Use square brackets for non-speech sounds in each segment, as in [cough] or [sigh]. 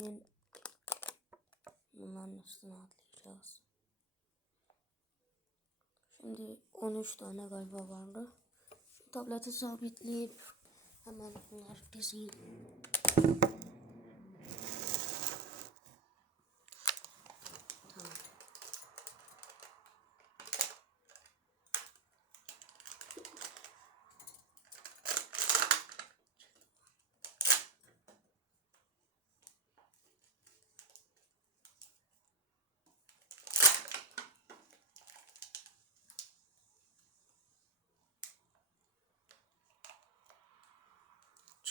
Bugün bunların üstüne atlayacağız. Şimdi 13 tane galiba vardı. Şu tableti sabitleyip hemen bunları dizeyim. Tamam.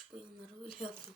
Çıkmayanları öyle yapayım.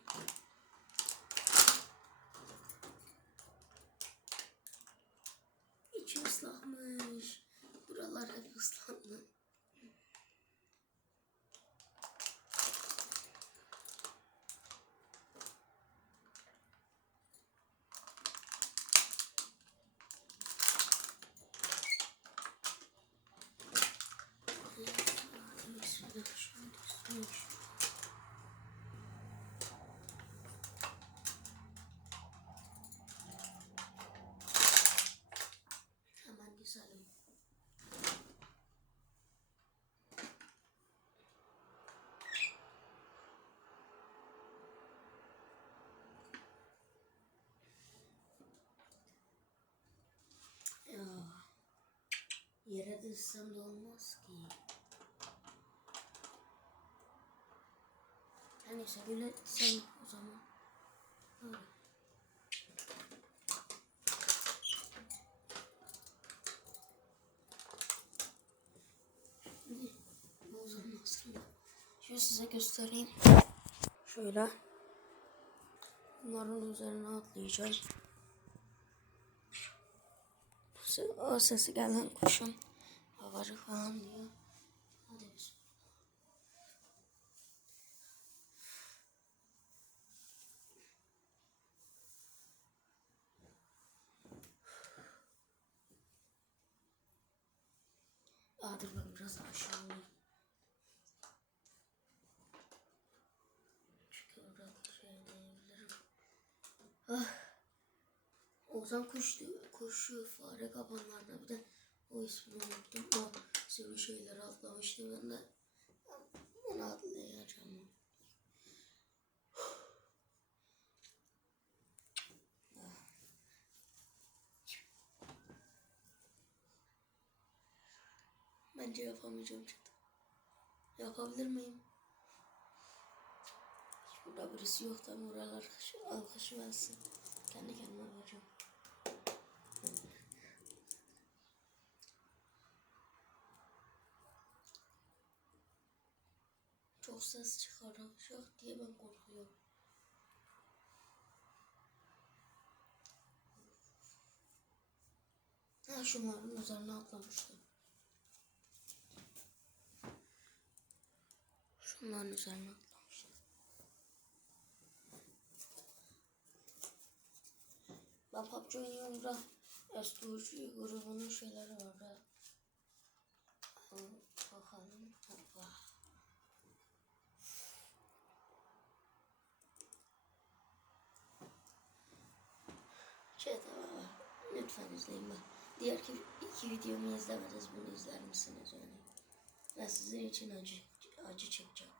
Yere dizsem de olmaz ki. Her neyse böyle dizsem o zaman. Böyle. Şimdi size göstereyim. Şöyle. Bunların üzerine atlayacağım. O sesi gelen kuşun havacı falan diyor. Hadi. Aa, dur ben biraz aşağı alayım. Çünkü orada şey diyebilirim. Ah. Ozan kuş, kuşu fare kapanlarda bir de o ismini unuttum. O sürü şeyler atlamıştı ben de. Onu atlayacağım. Bence yapamayacağım cidden. Yapabilir miyim? Burada birisi yok da alkış, alkış versin. Kendi kendime vereceğim. Çok ses çıkaracak diye ben korkuyorum. Ha şunların üzerine atlamıştım. Şunların üzerine atlamıştım. Ben PUBG oynuyorum da S2 grubunun şeyleri var da. Bakalım. Hoppa. Chat ama izleyin bak. Diğer iki, iki videomu izlemediniz bunu izler misiniz yani? Ben sizin için acı acı çekeceğim.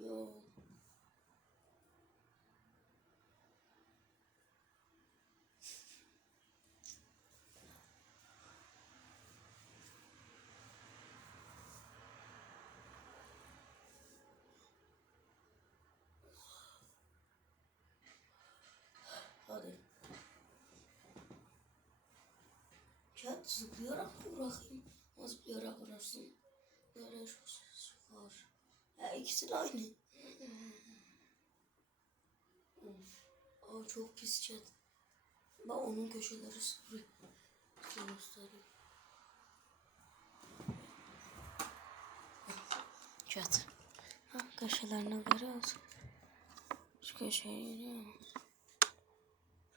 Йоу. Hadi. Çat zıplayarak mı bırakayım? Nasıl zıplayarak bıraksın? Nereye şu? İkisi de aynı. Of. Aa, çok pis chat. Bak onun köşeleri sıfır. Size göstereyim. Chat. Ha, köşelerini görüyor musun? Şu köşeyi görüyor musun?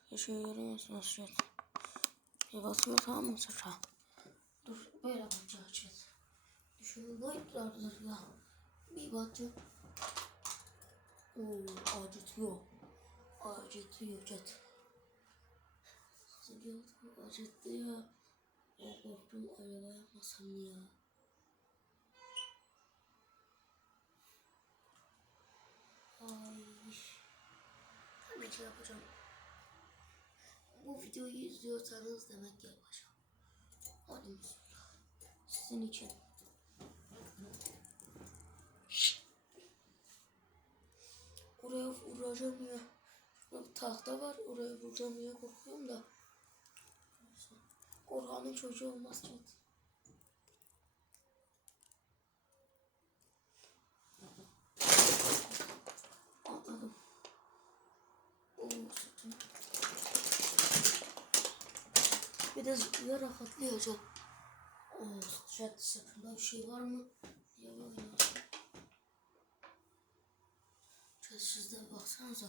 Köşeyi görüyor musunuz chat? Bir basıyor tamam mı sıra? Dur böyle bakacağız. Şu boyutlardır ya. Bir bakacağım. Oo acıtıyor. Acıtıyor chat. Acıtıyor, acıtıyor. O korktum araba yapmasam ya. Ay. Tabii ki yapacağım. Bu videoyu izliyorsanız demek ki yapacağım. Hadi. Sizin için. Oraya vuracağım ya. Tahta var oraya vuracağım diye korkuyorum da. Orhan'ın çocuğu olmaz chat. Atladım. Bir de zıplayarak atlayacağım. Oo chat sırtında bir şey var mı? Ya Chat siz baksanıza.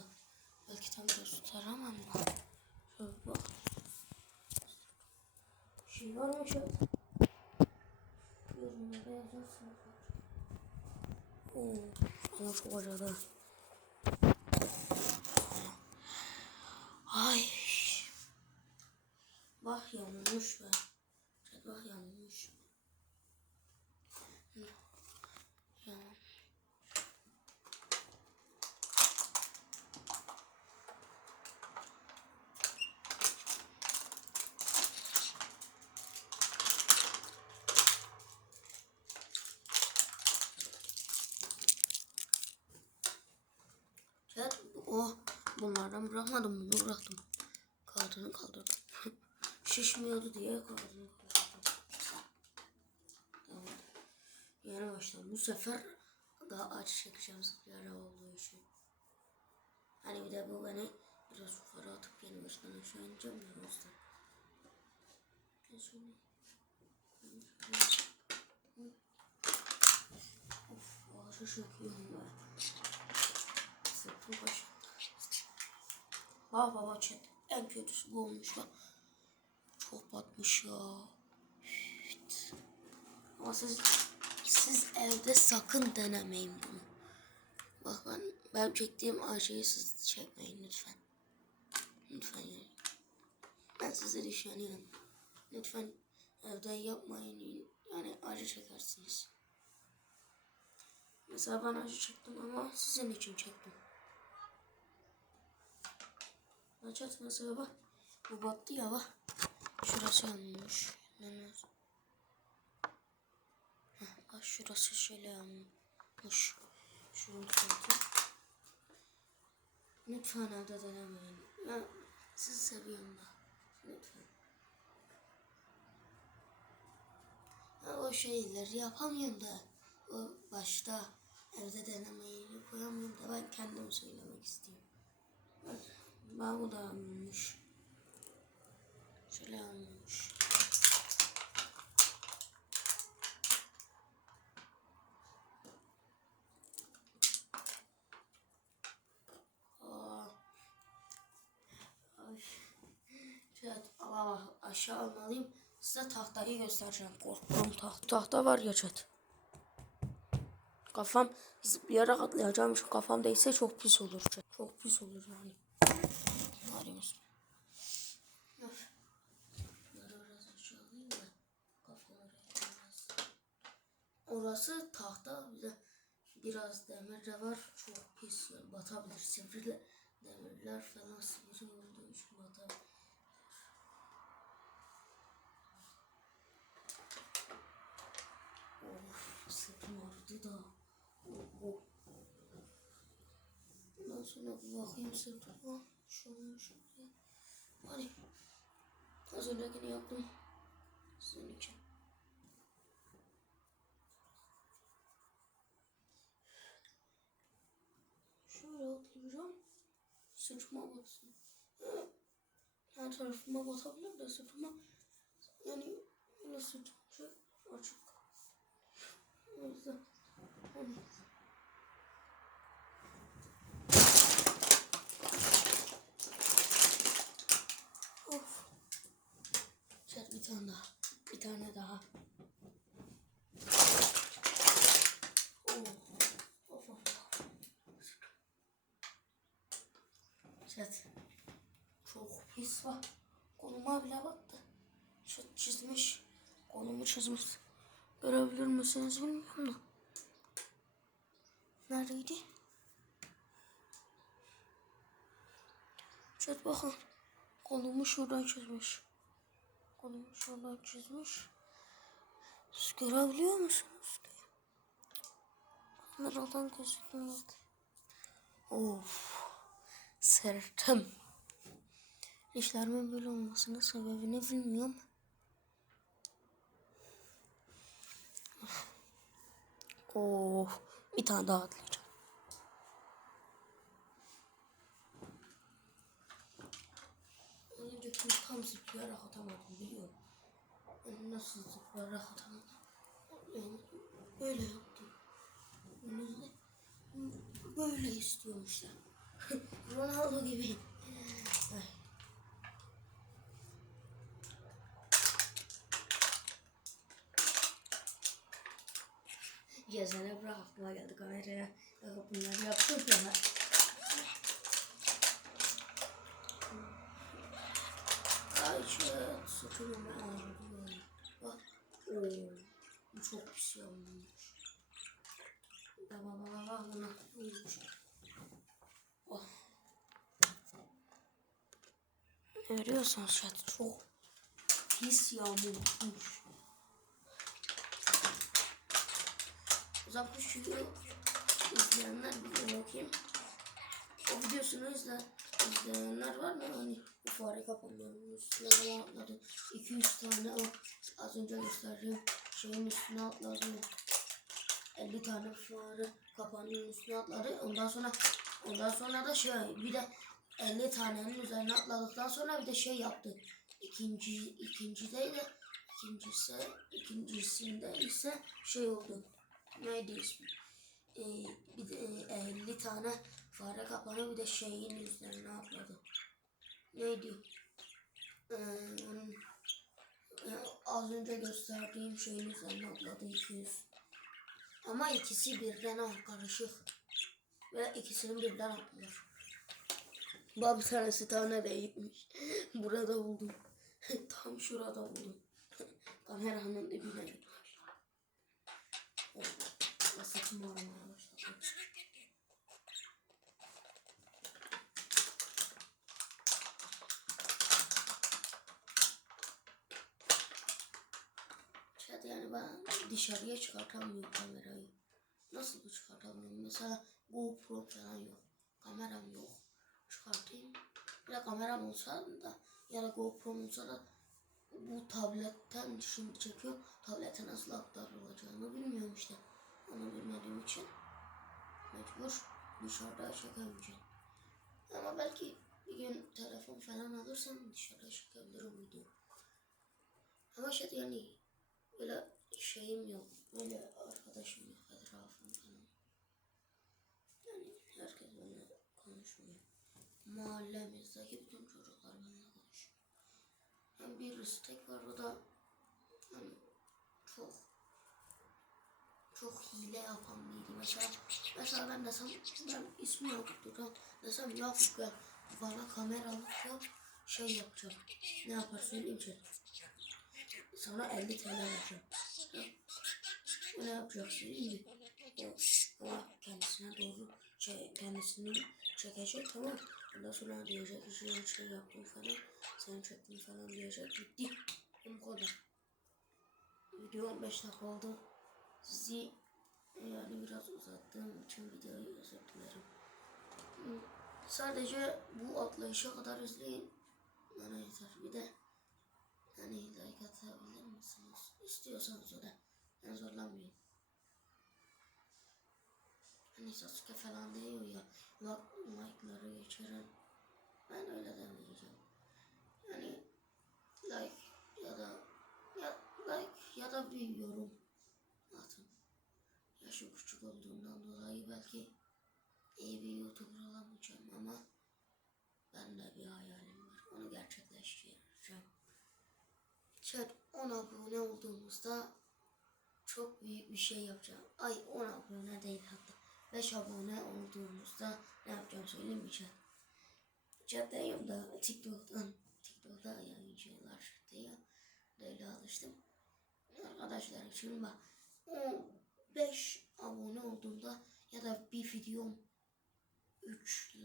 Belki tam gösteremem ben. Şöyle bak. Şey var mı chat? Yorumlara yazarsınız. Oo, ama çok acıdı. Ay. Bak yanmış be. Bak yanmış. Ya. Chat oh bunlardan bırakmadım bunu bıraktım. Kağıdını kaldırdım. [laughs] Şişmiyordu diye kağıdını kaldırdım. Tamam. Yeni başladım. Bu sefer daha acı çekeceğim zıplayarak olduğu için. Hani bir de bu beni biraz yukarı atıp yeni baştan aşağı ineceğim ya o yüzden. Ben Of acı çekiyorum ben. Sırtım başımda. Bak baba chat. En kötüsü bu olmuş bak. Çok batmış ya. Evet. Ama siz, siz evde sakın denemeyin bunu. Bak ben, ben çektiğim acıyı siz çekmeyin lütfen. Lütfen yani. Ben size düşünüyorum. Lütfen evde yapmayın. Yani acı çekersiniz. Mesela ben acı çektim ama sizin için çektim. Açat mesela bak. Bu battı ya bak. Şurası yanmış. Heh, Bak şurası şöyle yanmış. Şunu düzelteyim. Lütfen evde denemeyin. Ben sizi seviyorum da. Lütfen. Ha, o şeyleri yapamıyorum da. O başta evde denemeyi koyamıyorum da ben kendim söylemek istiyorum. Ben bu da yanmış. Şöyle. Şöyle ama aşağı almalıyım. Size tahtayı göstereceğim. Korktuğum tahta. Tahta var ya çat. Kafam zıplayarak atlayacağım. Şu kafam değse çok pis olur. chat. Çok pis olur yani. Gelmez. Orası tahta bir de biraz demir de var. Çok pis batabilir. Sivri demirler falan sivri olduğu için batabilir. Of sırtım ağrıdı da. Oh, oh. Ondan sonra bakayım sırtıma. Şunu şöyle. Hadi. Az öncekini yaptım. sizin için. Şöyle atlayacağım. Sırtıma batsın. Her tarafıma batabilir de sırtıma yani öyle sırtım şey açık. O yüzden hani Of. Şöyle bir tane daha. Bir tane daha. Oh. Evet. Çok pis var. Koluma bile battı. Şu çizmiş. Kolumu çizmiş. Görebilir misiniz bilmiyorum da. Neredeydi? Şöyle bakın. Kolumu şuradan çizmiş. Kolumu şuradan çizmiş. Siz görebiliyor musunuz? Kameradan gözükmüyor. Of. Sertem. İşlerimin böyle olmasının sebebini bilmiyorum. Oh, bir tane daha atlayacağım. Önceki tam zıplayarak atamadım biliyorum. Ben nasıl zıplayarak atamadım. Yani böyle yaptım. Böyle istiyormuşlar. [laughs] Ronaldo gibi. Gezene bırak geldi kameraya. Bunları yaptım sana. Ay şöyle sıkıyorum ben ağrıyorum. Bak. Oo. Bu çok pis yanmış. Bak bak buna. Uyumuş. Oh. Görüyorsunuz şat çok pis yağmurmuş. Uzak kuş çünkü izleyenler biliyor bakayım. O videosunu izle, izleyenler var mı? Hani bu fare kapanlarının üstüne falan atladı. 200 tane o az önce gösterdiğim şeyin üstüne atladı. 50 tane fare kapanının üstüne atladı. Ondan sonra ondan sonra da şey bir de 50 tanenin üzerine atladıktan sonra bir de şey yaptı. İkinci ikincide de ikincisi ikincisinde ise şey oldu. Neydi ismi? Ee, bir de e, 50 tane fare kapanı bir de şeyin üzerine atladı. Neydi? Ee, onun, e, az önce gösterdiğim şeyin üzerine atladı 200. Ama ikisi birden ha, karışık. Ve ikisini birden attılar. Bak bir tanesi tane de gitmiş. [laughs] Burada buldum. [laughs] Tam şurada buldum. [laughs] Kameranın dibine gitmiş. Oh, Basatım ağrımaya başladı. Şey yani ben dışarıya çıkartamıyorum kamerayı. Nasıl çıkartamıyorum? Mesela GoPro falan yok. Kameram yok. Çıkartayım. Bir de kameram olsa da ya da GoPro'm olsa da bu tabletten şimdi çekiyor. Tablete nasıl aktarılacağını bilmiyorum işte. Onu bilmediğim için mecbur dışarıda çekemeyeceğim. Ama belki bir gün telefon falan alırsam dışarıda çekebilirim video. Ama işte yani böyle şeyim yok. Böyle arkadaşım yok etrafım falan. Yani herkes benimle konuşmuyor. Mahallemizdeki bütün çocuklar benimle konuşuyor. Hem birisi tek var o da hani çok çok hile yapan biriydi. Mesela, mesela ben desem ben ismi Yakup'tur. Ben desem Yakup gel bana kameralık yap şey yapacağım. Ne yapar söyleyeyim şey. Sana 50 TL vereceğim. Ne yapacaksın iyi. Ama kendisine doğru şey, kendisini çekecek tamam. Ondan sonra diyecek şey, şey yaptım falan. Sen çektin falan diyecek. Bitti. Bu kadar. Video 15 dakika oldu. Sizi yani biraz uzattığım için videoyu özür dilerim. Sadece bu atlayışa kadar izleyin. Bana yeter. Bir de yani like atabilir misiniz? İstiyorsanız o da. Ben zorlanmıyorum. Hani Sasuke falan diyor ya. Like, like'ları geçiren. Ben öyle demeyeceğim. Yani like ya da ya like ya da bir yorum atın. Yaşım küçük olduğundan dolayı belki iyi bir YouTuber olamayacağım ama ben de bir hayalim var. Onu gerçekleştireceğim. Chat 10 abone olduğumuzda çok büyük bir şey yapacağım. Ay 10 abone değil hatta. 5 abone olduğumuzda ne yapacağım söyleyeyim mi chat? Chat'teyim da TikTok'tan TikTok'ta yayıncılar diye böyle alıştım. Arkadaşlar için bak 5 abone olduğumda ya da bir videom 3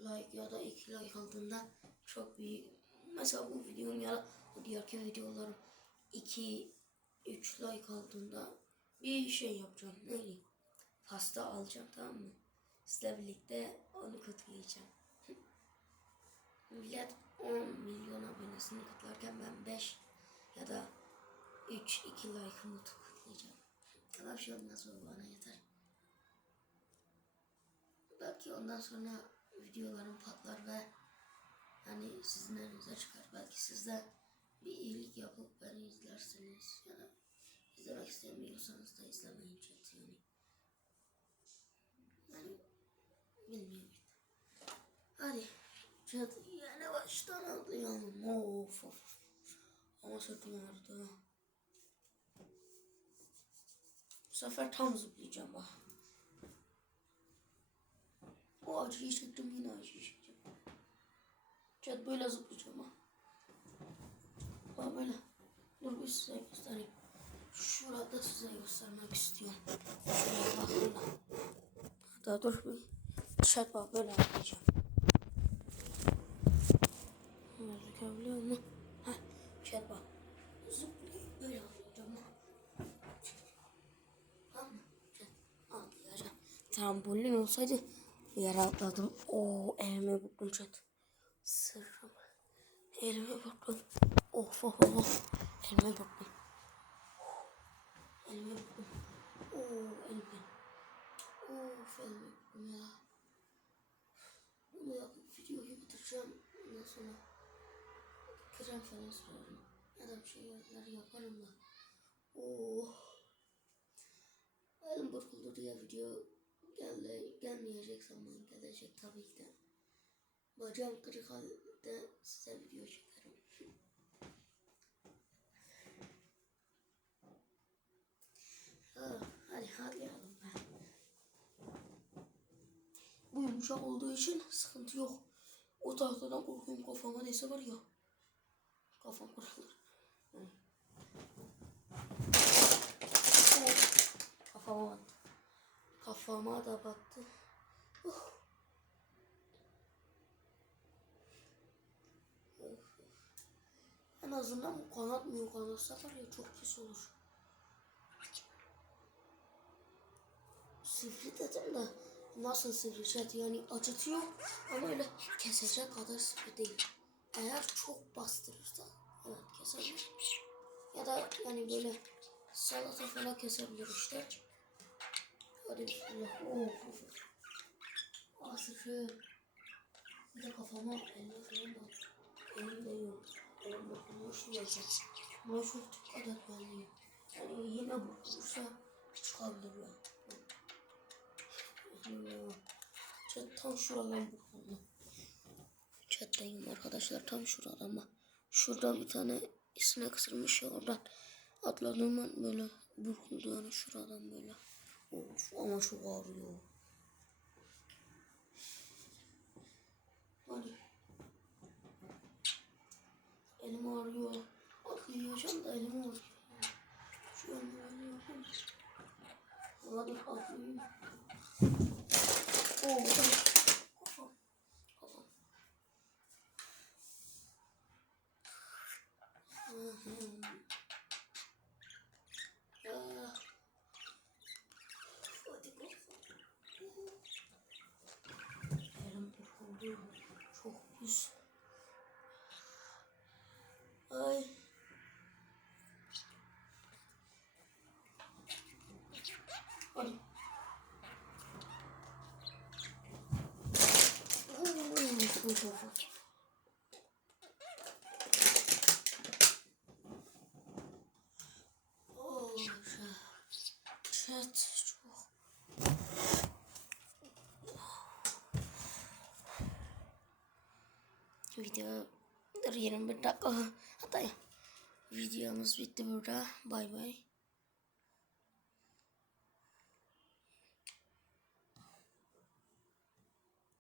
like ya da 2 like aldığında çok büyük mesela bu videom ya da diğerki videolarım 2 3 like aldığında bir şey yapacağım ne bileyim pasta alacağım tamam mı? Sizle birlikte onu kutlayacağım. Millet 10 milyon abonesini kutlarken ben 5 ya da 3 2 like'ımı kutlayacağım. Ama bir şey olmaz o bana yeter. Belki ondan sonra videolarım patlar ve hani sizin elinize çıkar. Belki siz de bir iyilik yapıp beni izlersiniz ya da izlemek istemiyorsanız da izlemeyin chat yani. Yani bilmiyorum. Hadi chat yani baştan atlayalım. Of of. Ama sırtım ağrıdı. Bu sefer tam zıplayacağım bak. O acıyı çektim yine acıyı çekeceğim. Chat böyle zıplayacağım ha. Bak böyle. Dur bir size göstereyim. Şurada size göstermek istiyorum. Şuraya bakın. Hatta dur bir. Bak böyle yapacağım. Gözükebiliyor mu? Heh. Bak. Zıplayıp böyle yapacağım. Tamam mı? Atlayacağım. Trambolin olsaydı yere atladım. Oo elime buldum chat. Sırrım. Elime buldum. Of of of. Elime buldum. Elime buldum. Oo elime. Of elime buldum ya. Bunu yapıp videoyu bitireceğim. Ondan sonra krem falan sürerim. Ya da bir şeyler yaparım da. Oh. Elim burkuldu diye video geldi, gelmeyecek zaman gelecek tabii ki de. Bacağım kırık halde size video çekerim. Ah, hadi atlayalım be. Bu yumuşak olduğu için sıkıntı yok. O tahtadan korkuyorum kafama neyse var ya. Kafam kırılır. Kafama battı. Kafama da battı. Uh. Of. En azından kanatmıyor kanatsa var ya çok pis olur. Sivri dedim de nasıl sivri chat yani acıtıyor ama öyle kesecek kadar sivri değil. Eğer çok bastırırsa evet kesebilir. Ya da yani böyle salata falan kesebilir işte. Hadi bismillah. Of of. Asırı. Bir de kafama elime falan bak. Elim de yok. Dokunmuş diyecek. Buna çok dikkat etmeliyim. Yani yine burkulursa çıkabilir ya. Chat tam şuradan burkuldu. Chat'teyim arkadaşlar tam şurada ama şuradan bir tane sinek ısırmış ya oradan atladığım an böyle burkuldu yani şuradan böyle. Of ama çok ağrıyor. Hadi. Elim ağrıyor. Atlayacağım da elim ağrıyor. Şu an böyle yapayım. Hadi atlayayım. Oo, kafam. Kafam. Elim burkuldu. Çok pis. Ay. Ay. Evet çok. Video 21 dakika Hatta videomuz bitti burada. Bay bay.